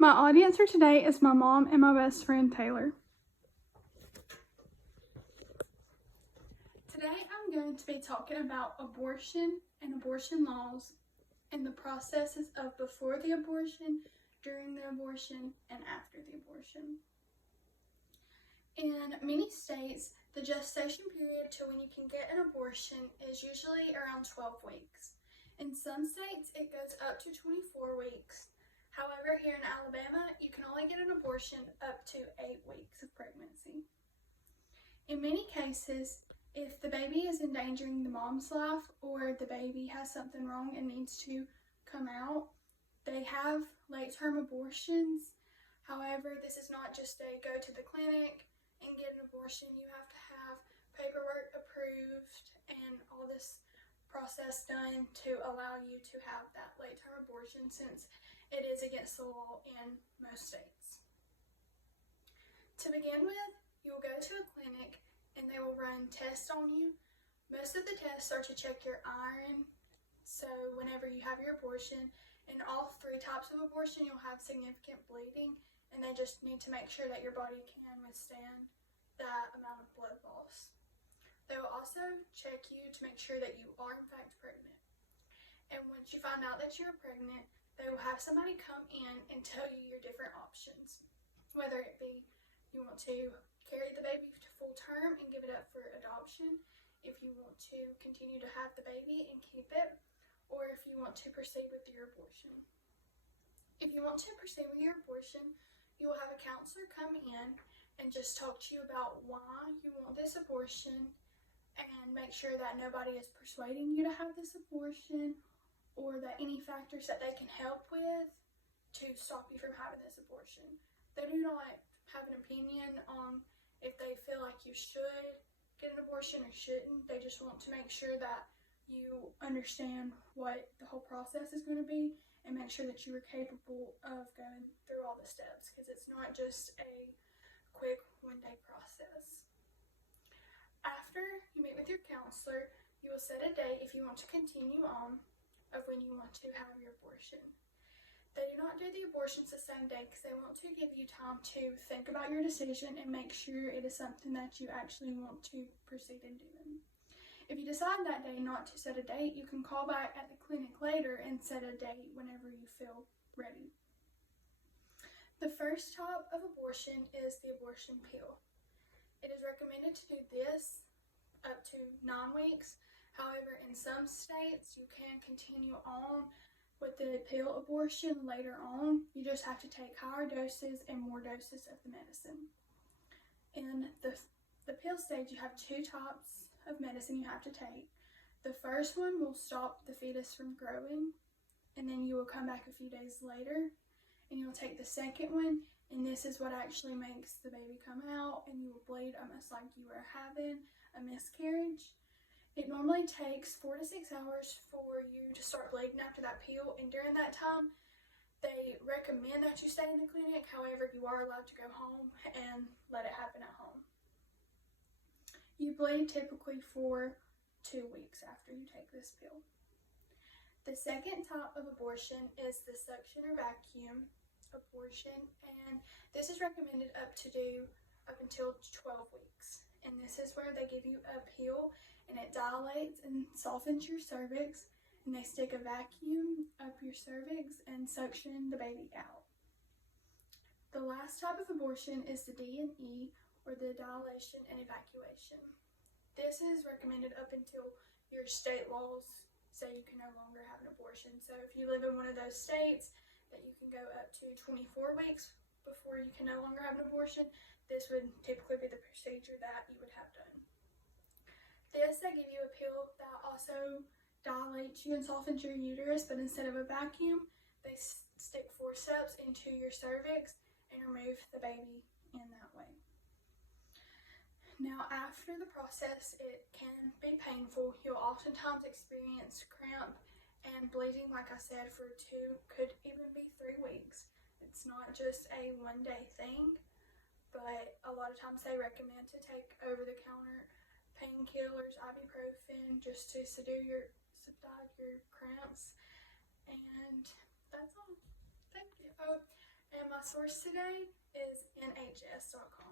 My audience for today is my mom and my best friend, Taylor. Today I'm going to be talking about abortion and abortion laws and the processes of before the abortion, during the abortion, and after the abortion. In many states, the gestation period to when you can get an abortion is usually around 12 weeks. In some states, it goes up to 24 weeks. However, here in Alabama, you can only get an abortion up to 8 weeks of pregnancy. In many cases, if the baby is endangering the mom's life or the baby has something wrong and needs to come out, they have late-term abortions. However, this is not just a go to the clinic and get an abortion. You have to have paperwork approved and all this process done to allow you to have that late-term abortion, since it is against the law in most states. To begin with, you will go to a clinic and they will run tests on you. Most of the tests are to check your iron, so whenever you have your abortion. In all 3 types of abortion, you'll have significant bleeding, and they just need to make sure that your body can withstand that amount of blood loss. They will also check you to make sure that you are in fact pregnant. And once you find out that you're pregnant, they will have somebody come in and tell you your different options. Whether it be you want to carry the baby to full term and give it up for adoption, if you want to continue to have the baby and keep it, or if you want to proceed with your abortion. If you want to proceed with your abortion, you will have a counselor come in and just talk to you about why you want this abortion and make sure that nobody is persuading you to have this abortion, or that any factors that they can help with to stop you from having this abortion. They do not have an opinion on if they feel like you should get an abortion or shouldn't. They just want to make sure that you understand what the whole process is going to be and make sure that you are capable of going through all the steps, because it's not just a quick one-day process. After you meet with your counselor, you will set a date if you want to continue on of when you want to have your abortion. They do not do the abortions the same day because they want to give you time to think about your decision and make sure it is something that you actually want to proceed in doing. If you decide that day not to set a date, you can call back at the clinic later and set a date whenever you feel ready. The first type of abortion is the abortion pill. It is recommended to do this up to 9 weeks. However, in some states, you can continue on with the pill abortion later on. You just have to take higher doses and more doses of the medicine. In the pill stage, you have 2 types of medicine you have to take. The first one will stop the fetus from growing, and then you will come back a few days later and you'll take the second one, and this is what actually makes the baby come out, and you will bleed almost like you are having a miscarriage. It normally takes 4 to 6 hours for you to start bleeding after that pill, and during that time they recommend that you stay in the clinic. However, you are allowed to go home and let it happen at home. You bleed typically for 2 weeks after you take this pill. The second type of abortion is the suction or vacuum abortion, and this is recommended up until 12 weeks. And this is where they give you a pill and it dilates and softens your cervix, and they stick a vacuum up your cervix and suction the baby out. The last type of abortion is the D&E, or the dilation and evacuation. This is recommended up until your state laws say you can no longer have an abortion. So if you live in one of those states that you can go up to 24 weeks before you can no longer have an abortion, this would typically be the procedure that you would have done. They give you a pill that also dilates you and softens your uterus, but instead of a vacuum, they stick forceps into your cervix and remove the baby in that way. Now, after the process, it can be painful. You'll oftentimes experience cramp and bleeding, like I said, for 2, could even be 3 weeks. It's not just a one-day thing, but a lot of times they recommend to take over-the-counter painkillers, ibuprofen, just to subside your cramps. And that's all. Thank you. Oh, and my source today is NHS.com.